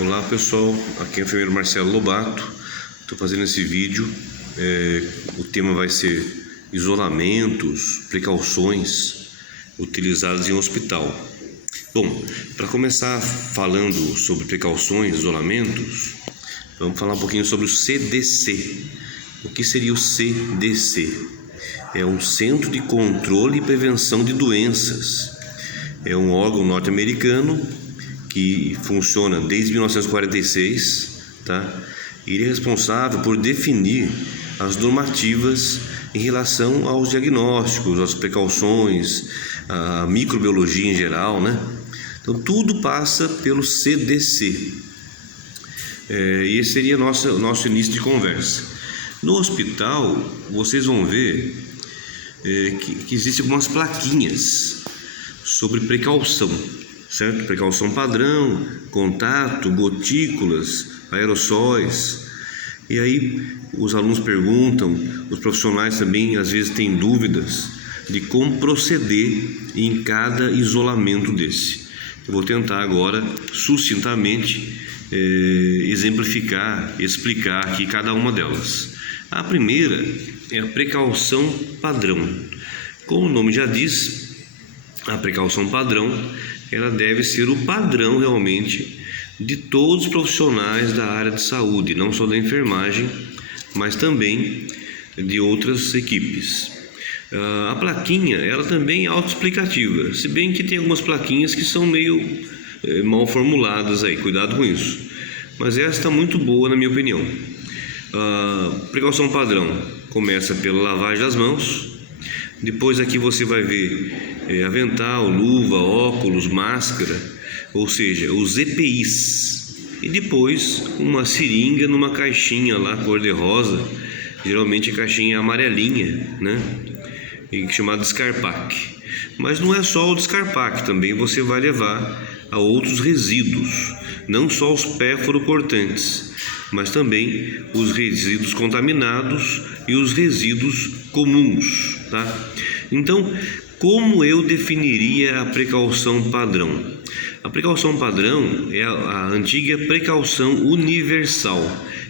Olá pessoal, aqui é o enfermeiro Marcelo Lobato. Estou fazendo esse vídeo. O tema vai ser isolamentos, precauções utilizadas em hospital. Bom, para começar falando sobre precauções, isolamentos, vamos falar um pouquinho sobre o CDC. O que seria o CDC? É um Centro de Controle e Prevenção de Doenças. É um órgão norte-americano que funciona desde 1946, tá? Ele é responsável por definir as normativas em relação aos diagnósticos, às precauções, à microbiologia em geral, né? Então tudo passa pelo CDC. E esse seria nosso início de conversa. No hospital, vocês vão ver que existem algumas plaquinhas sobre precaução, certo? Precaução padrão, contato, gotículas, aerossóis. E aí os alunos perguntam, os profissionais também às vezes têm dúvidas de como proceder em cada isolamento desse. Eu vou tentar agora sucintamente exemplificar, explicar aqui cada uma delas. A primeira é a precaução padrão. Como o nome já diz, a precaução padrão, ela deve ser o padrão realmente de todos os profissionais da área de saúde, não só da enfermagem, mas também de outras equipes. A plaquinha, ela também é autoexplicativa, se bem que tem algumas plaquinhas que são meio mal formuladas aí, cuidado com isso. Mas essa está muito boa na minha opinião. Precaução padrão começa pela lavagem das mãos. Depois aqui você vai ver avental, luva, óculos, máscara, ou seja, os EPIs. E depois uma seringa numa caixinha lá cor-de-rosa, geralmente a caixinha amarelinha, né? Chamada Scarpac. Mas não é só o Scarpac, também você vai levar a outros resíduos, não só os pérfuro-cortantes, mas também os resíduos contaminados e os resíduos comuns, tá? Então, como eu definiria a precaução padrão? A precaução padrão é a antiga precaução universal.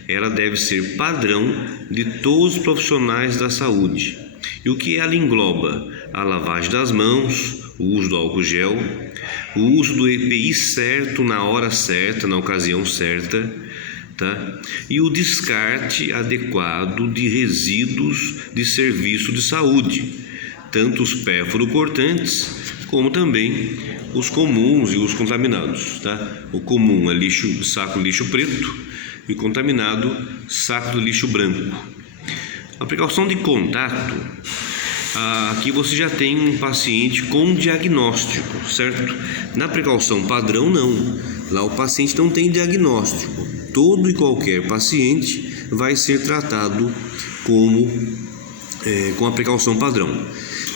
Ela deve ser padrão de todos os profissionais da saúde. E o que ela engloba? A lavagem das mãos, o uso do álcool gel, o uso do EPI certo na hora certa, na ocasião certa, tá? E o descarte adequado de resíduos de serviço de saúde, tanto os pérfuro-cortantes como também os comuns e os contaminados, tá? O comum é saco de lixo preto e o contaminado, saco de lixo branco. A precaução de contato, aqui você já tem um paciente com diagnóstico, certo? Na precaução padrão não, lá o paciente não tem diagnóstico. Todo e qualquer paciente vai ser tratado com a precaução padrão.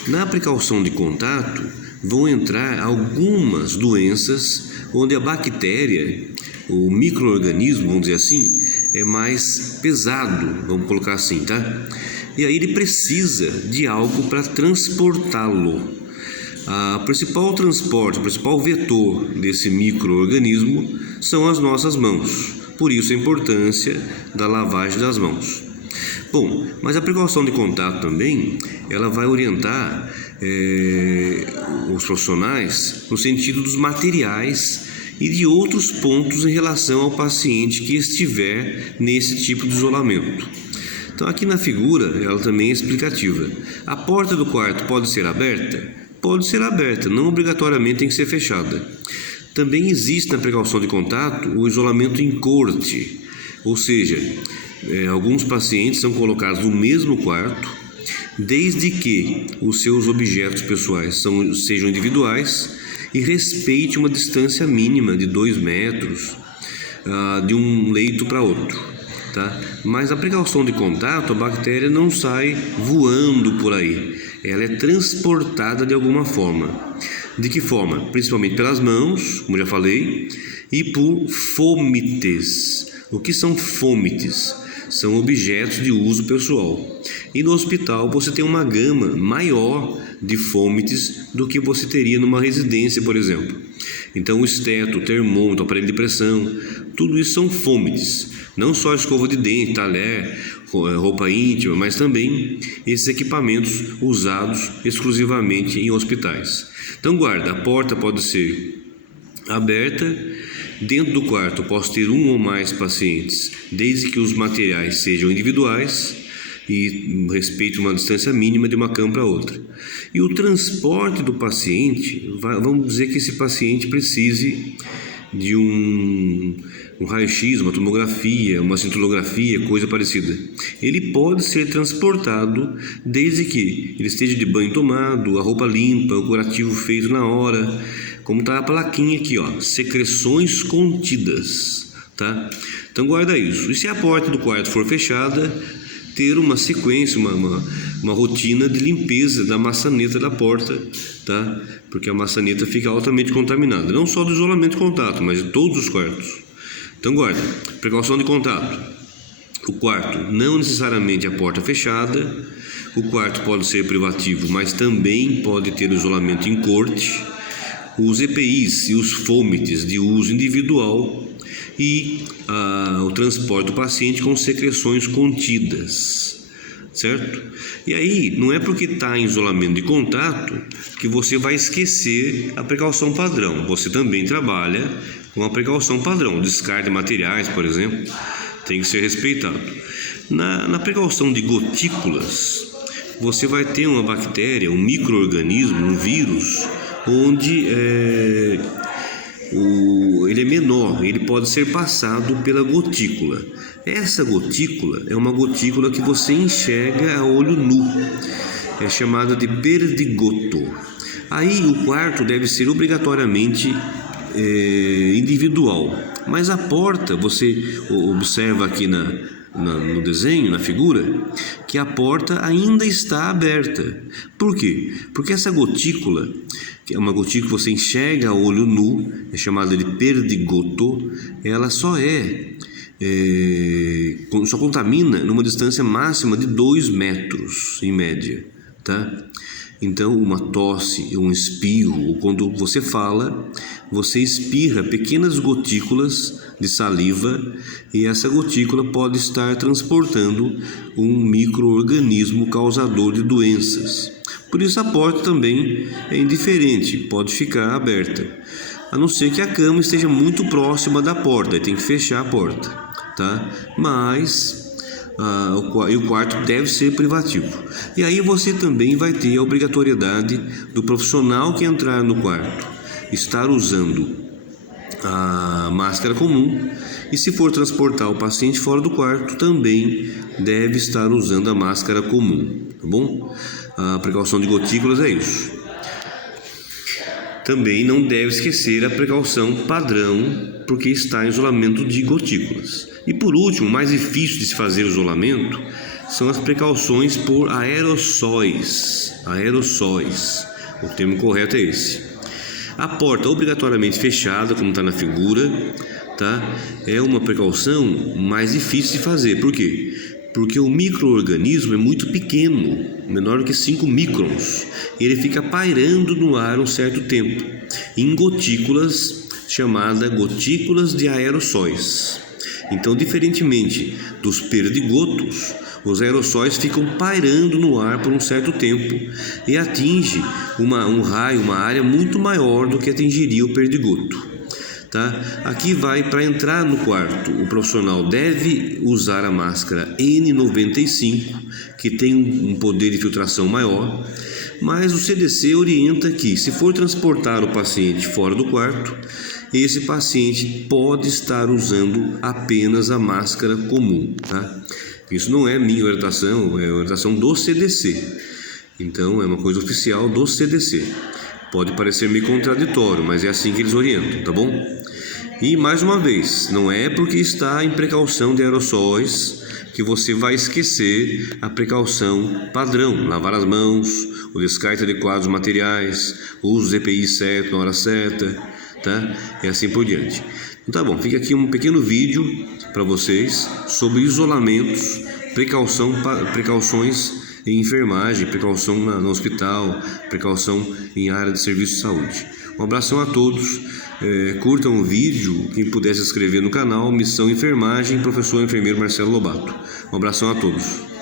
Na precaução de contato vão entrar algumas doenças onde a bactéria, o micro-organismo, vamos dizer assim, é mais pesado, vamos colocar assim, tá? E aí ele precisa de algo para transportá-lo. O principal vetor desse micro-organismo são as nossas mãos. Por isso a importância da lavagem das mãos. Bom, mas a precaução de contato também, ela vai orientar os profissionais no sentido dos materiais e de outros pontos em relação ao paciente que estiver nesse tipo de isolamento. Então aqui na figura, ela também é explicativa. A porta do quarto pode ser aberta? Pode ser aberta, não obrigatoriamente tem que ser fechada. Também existe na precaução de contato o isolamento em corte, ou seja, alguns pacientes são colocados no mesmo quarto, desde que os seus objetos pessoais sejam individuais e respeite uma distância mínima de 2 metros de um leito para outro, tá? Mas a precaução de contato, a bactéria não sai voando por aí, ela é transportada de alguma forma. De que forma? Principalmente pelas mãos, como já falei, e por fômites. O que são fômites? São objetos de uso pessoal. E no hospital você tem uma gama maior de fomites do que você teria numa residência, por exemplo. Então, o esteto, o termômetro, o aparelho de pressão, tudo isso são fomites. Não só escova de dente, talher, roupa íntima, mas também esses equipamentos usados exclusivamente em hospitais. Então, guarda, a porta pode ser aberta. Dentro do quarto posso ter um ou mais pacientes, desde que os materiais sejam individuais e respeitem uma distância mínima de uma cama para outra. E o transporte do paciente, vamos dizer que esse paciente precise de um raio-x, uma tomografia, uma cintilografia, coisa parecida. Ele pode ser transportado desde que ele esteja de banho tomado, a roupa limpa, o curativo feito na hora, como está a plaquinha aqui, ó, secreções contidas, tá? Então guarda isso. E se a porta do quarto for fechada, ter uma sequência, uma rotina de limpeza da maçaneta da porta, tá? Porque a maçaneta fica altamente contaminada, não só do isolamento de contato, mas de todos os quartos. Então guarda, precaução de contato. O quarto, não necessariamente a porta fechada. O quarto pode ser privativo, mas também pode ter isolamento em corte. Os EPIs e os fomites de uso individual e o transporte do paciente com secreções contidas, certo? E aí, não é porque está em isolamento de contato que você vai esquecer a precaução padrão. Você também trabalha com a precaução padrão. Descarte de materiais, por exemplo, tem que ser respeitado. Na precaução de gotículas, você vai ter uma bactéria, um micro-organismo, um vírus, onde ele é menor, ele pode ser passado pela gotícula. Essa gotícula é uma gotícula que você enxerga a olho nu, é chamada de perdigoto. Aí o quarto deve ser obrigatoriamente individual, mas a porta, você observa aqui no desenho, na figura, que a porta ainda está aberta. Por quê? Porque essa gotícula, que é uma gotícula que você enxerga a olho nu, é chamada de perdigoto, ela só contamina numa distância máxima de 2 metros, em média, tá? Então, uma tosse, um espirro, ou quando você fala, você espirra pequenas gotículas de saliva e essa gotícula pode estar transportando um micro-organismo causador de doenças. Por isso a porta também é indiferente, pode ficar aberta, a não ser que a cama esteja muito próxima da porta, aí tem que fechar a porta, tá? Mas o quarto deve ser privativo. E aí você também vai ter a obrigatoriedade do profissional que entrar no quarto estar usando a máscara comum, e se for transportar o paciente fora do quarto, também deve estar usando a máscara comum, tá bom? A precaução de gotículas é isso. Também não deve esquecer a precaução padrão, porque está em isolamento de gotículas. E por último, mais difícil de se fazer o isolamento, são as precauções por aerossóis. O termo correto é esse. A porta obrigatoriamente fechada, como está na figura, tá? É uma precaução mais difícil de fazer. Por quê? Porque o micro-organismo é muito pequeno, menor do que 5 microns. Ele fica pairando no ar um certo tempo, em gotículas, chamadas gotículas de aerossóis. Então, diferentemente dos perdigotos, os aerossóis ficam pairando no ar por um certo tempo e atinge um raio, uma área muito maior do que atingiria o perdigoto. Tá? Aqui vai, para entrar no quarto, o profissional deve usar a máscara N95, que tem um poder de filtração maior, mas o CDC orienta que, se for transportar o paciente fora do quarto, esse paciente pode estar usando apenas a máscara comum, tá? Isso não é minha orientação, é a orientação do CDC. Então, é uma coisa oficial do CDC. Pode parecer meio contraditório, mas é assim que eles orientam, tá bom? E, mais uma vez, não é porque está em precaução de aerossóis que você vai esquecer a precaução padrão. Lavar as mãos, o descarte adequado dos materiais, o uso dos EPI certo na hora certa, tá? E assim por diante. Então, tá bom, fica aqui um pequeno vídeo para vocês sobre isolamentos, precauções em enfermagem, precaução no hospital, precaução em área de serviço de saúde. Um abração a todos, curtam o vídeo, quem puder se inscrever no canal Missão Enfermagem, professor enfermeiro Marcelo Lobato. Um abração a todos.